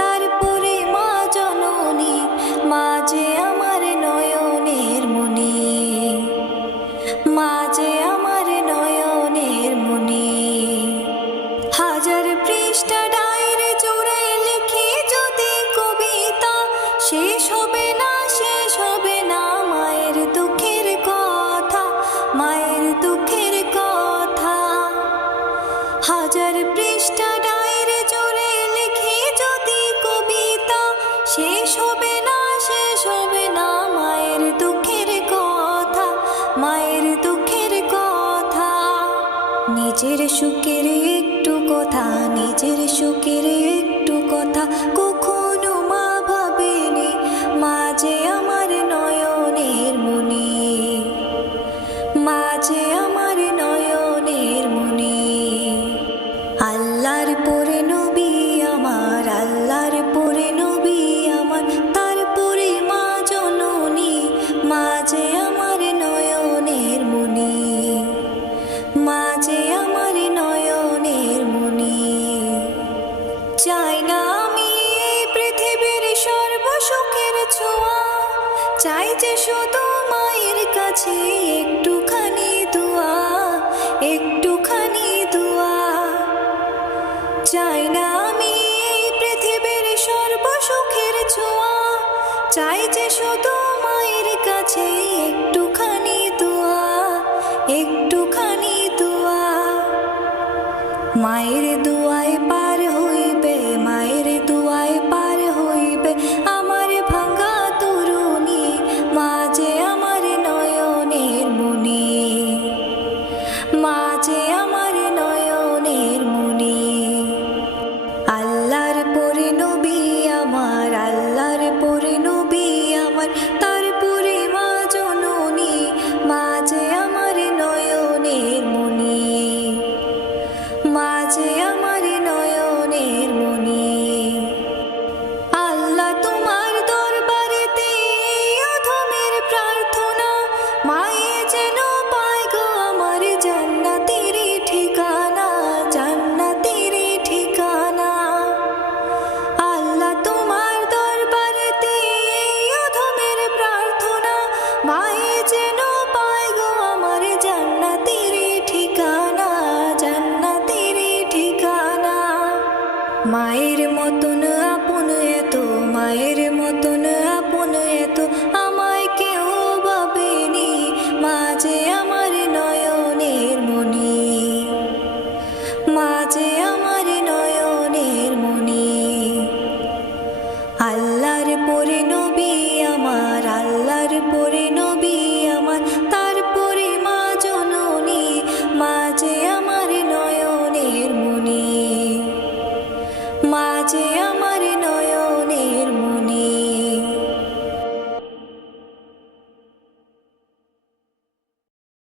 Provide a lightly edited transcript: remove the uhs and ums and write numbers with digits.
তারপরে মা জননী, মা যে আমার নয়নের মনি, মা যে আমার নয়নের মনি। হাজার পৃষ্ঠা ডায়েরি জুড়ে লিখি যদি কবিতা, শেষ হবে না, শেষ হবে না মায়ের দুঃখের কথা, মায়ের দুঃখের কথা। হাজার পৃষ্ঠা ডায়েরি জুড়ে লিখি যদি কবিতা, শেষ হবে না, শেষ হবে না মায়ের দুঃখের কথা, মায়ের দুঃখের কথা। নিজের সুখের একটু কথা, নিজের সুখের একটু কথা কখনো মা ভাবেনি, মা যে আমার নয়নের মনি, মা যে আমার নয়নের মনি। আল্লাহর পরে নবী আমার, আল্লাহর পরে নবী আমার, তারপরে মা জননী, মা যে আমার নয়নের মনি, মা যে আমার নয়নের মনি। চাই না আমি এই পৃথিবীর সর্বসুখের ছোঁয়া, চাই যে শুধু মায়ের কাছে একটুখানি দোয়া, একটুখানি দোয়া। চাই না আমি এই পৃথিবীর সর্বসুখের ছোঁয়া, চাই যে শুধু মায়ের কাছে একটুখানি দোয়া, একটুখানি দোয়া। মায়ের দোয়ায় পার হইবে, মায়ের দোয়ায় পার হইবে আমার ভাঙা তরুণী, মা যে আমার নয়নের মনি, মা যে আমার নয়নের মনি। আল্লাহর পরে নবী আমার, আল্লাহর পরে নবী আমার, তারপরে মা জননী, মা যে আমার নয়নের মনি, মা যে আমার নয়নের মনি। আল্লাহ তোমার দরবারেতে এই অধমের প্রার্থনা, মায়ে যেন পায় গো আমার জান্নাতের ঠিকানা, জান্নাতের ঠিকানা। আল্লাহ তোমার দরবারেতে এই অধমের প্রার্থনা, মায়ে যেন পায় গো আমার জান্নাতের ঠিকানা, জান্নাতের ঠিকানা। মায়ের মতন আপন এত, মায়ের মতন আপন এত আমায় কেউ ভাবেনি, মা যে আমার নয়নের মনি, মা যে আমার নয়নের মনি। আল্লাহর পরে নবী আমার, আল্লাহর পরে নবী আমার, তারপরে মা জননী, মা যে আমার